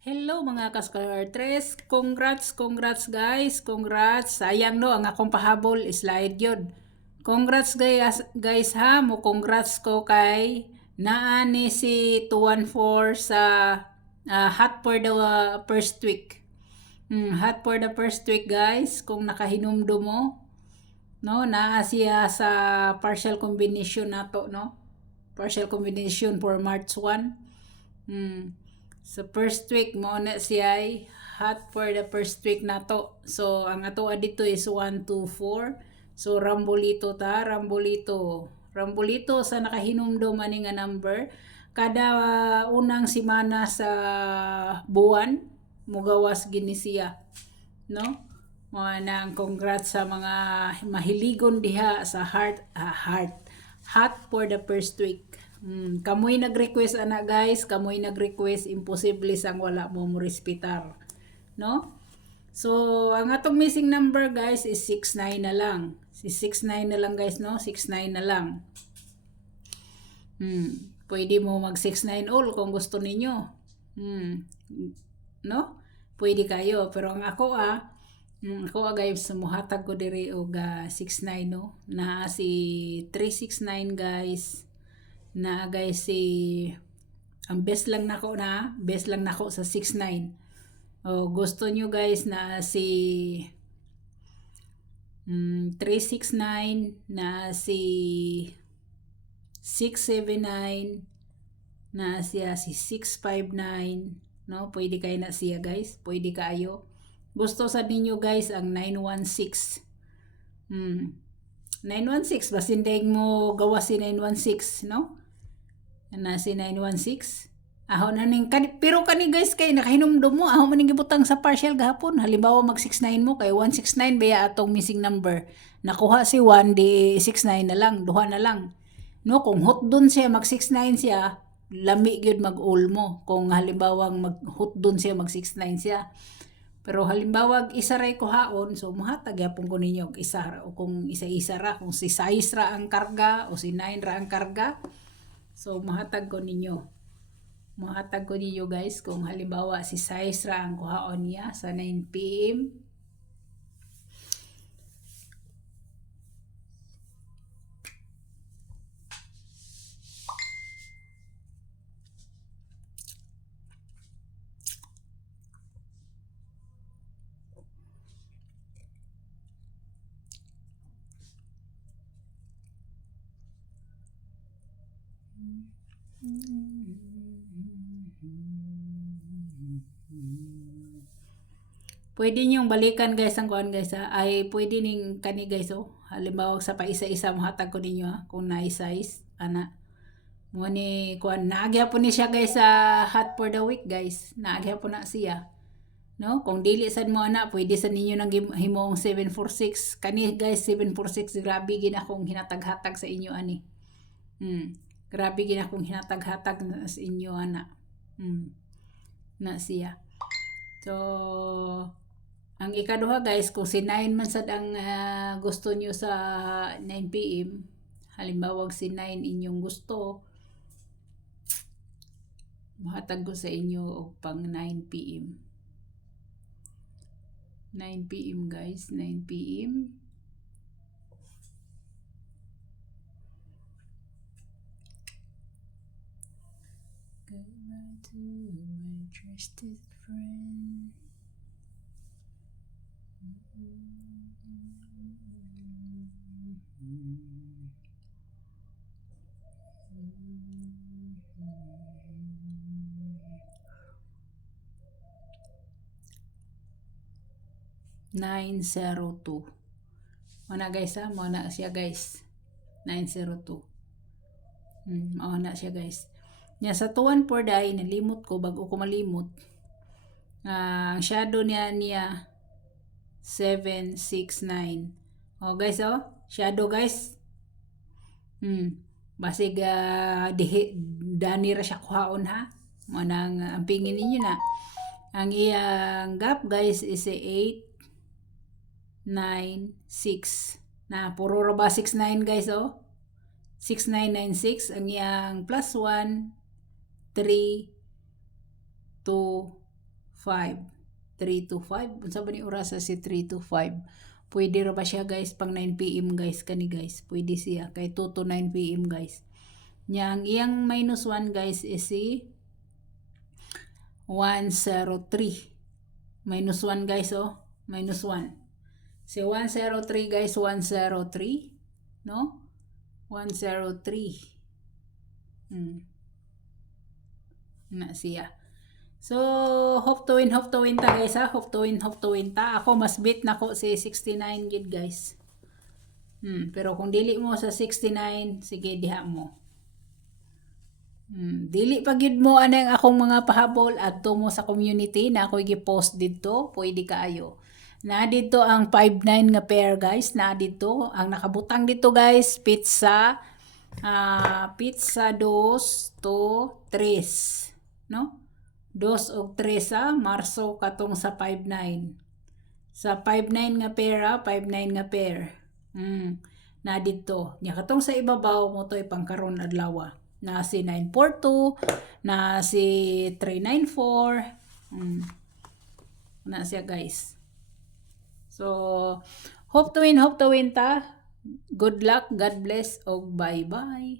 Hello mga kaskartres, congrats guys, congrats. Sayang no, ang akong pahabol slide yun. Congrats guys ha, mo congrats ko kay naani si 214 sa hot for the first week. Hot for the first week guys, kung nakahinumdo mo, no, naa siya sa partial combination nato, no? Partial combination for March 1. So first week mo na siya ay hot for the first week nato. So ang ato dito is 1, 2, 4. So rambolito ta, rambolito. Rambolito sa nakahinumdo man nga number. Kada unang simana sa buwan, mugawas gini siya. No? Mga nang congrats sa mga mahiligon diha sa hot for the first week. Kamoy nag-request ana guys, kamoy nag-request, imposible sang wala mo respetar, no? So ang atong missing number guys is 69 na lang. Si 69 na lang guys, no? 69 na lang. Pwede mo mag 69 all kung gusto ninyo. No? Pwede kayo, pero ang ako guys, muhatag ko diri og 69 no. Na si 369 guys. Na guys si ang best lang nako sa 69. Gusto nyo guys na si 369, na si 679, na siya si 659, no? Pwede kayo na siya guys, pwede kayo. Gusto sa ninyo guys ang 916. 916 basin daig mo gawa si 916, no? Na si 916. Aho na ning pero kani guys kay nakahinumdum mo aho man ning gibutang sa partial gahapon. Halimbawa mag 69 mo kay 169 baya atong missing number. Nakuha si 1 di 69 na lang, duha na lang. No, kung hot dun siya mag 69 siya, lami gyud mag-all mo. Kung halimbawa mag hot dun siya mag 69 siya. Pero halimbawa isa ray kuhaon, so muhatag yapon ko ninyo isa o kung isa-isa ra, kung si 6 ra ang karga o si 9 ra ang karga. So muhatag ko ninyo. Muhatag ko ninyo guys kung halimbawa si 6 ra ang kuhaon niya sa 9 PM. Pwede niyong balikan guys ang kuan guys ha. Ay pwede ning kani guys halimbawa sa paisa-isa mo hatag ko ninyo kung na-size ana. Mo ni kuan naagya po ni siya guys sa hot for the week guys. Naagya po na siya. No, kung dili sad mo ana pwede sa ninyo nang himong 746. Kani guys 746 grabe gid akong hinatag-hatag sa inyo ani. Grabe gid akong hinatag-hatag sa inyo ana. Na siya. So ang ikaduha guys, kung si 9 man sad ang gusto nyo sa 9 PM, halimbawa si 9 inyong gusto, mahatag ko sa inyo og pang 9 PM. 9 PM guys, 9 PM. Goodbye to my trusted friend. 902. Mana guys ha, mana siya guys. 902. Na siya guys. Nya sa tuwan for day nalimot ko bago ko malimot. Ang shadow niya 769. Guys shadow guys. Basig dani ra siya kuhaon ha. Mo nang ang pingin ninyo na. Ang iyang gap guys is 8 9 6 na puro ra ba 69 guys 6996 ang iyang plus 1 3 2 3 to 5. Unsa ba ni oras si 3 to 5? Pwede ra ba siya guys pang 9 PM guys kani guys. Pwede siya kay 2 to 9 PM guys. Nya ang iyang minus 1 guys is si 103. Minus 1 guys oh. Minus 1. Si 103 guys, 103. No? 103. Na siya. So, hope to win ta guys ha. Hope to win ta. Ako mas beat nako si 69 gid guys. Pero kung dili mo sa 69, sige diha mo. Dili pa gyud mo anang akong mga pahabol adto mo sa community na ako gi-post didto, pwede kaayo. Na dito ang 5-9 nga pair guys, na dito ang nakabutang dito guys, pizza 2 to 3, no? 2 og 3 Marso katong sa 5-9. Sa 5-9 nga pair 5-9 nga pair. Na dito. Nya katong sa ibabaw mo to'y pangkaron adlaw. Na si 942, na si 394. Na siya guys. So, hope to win ta. Good luck, God bless, og bye-bye.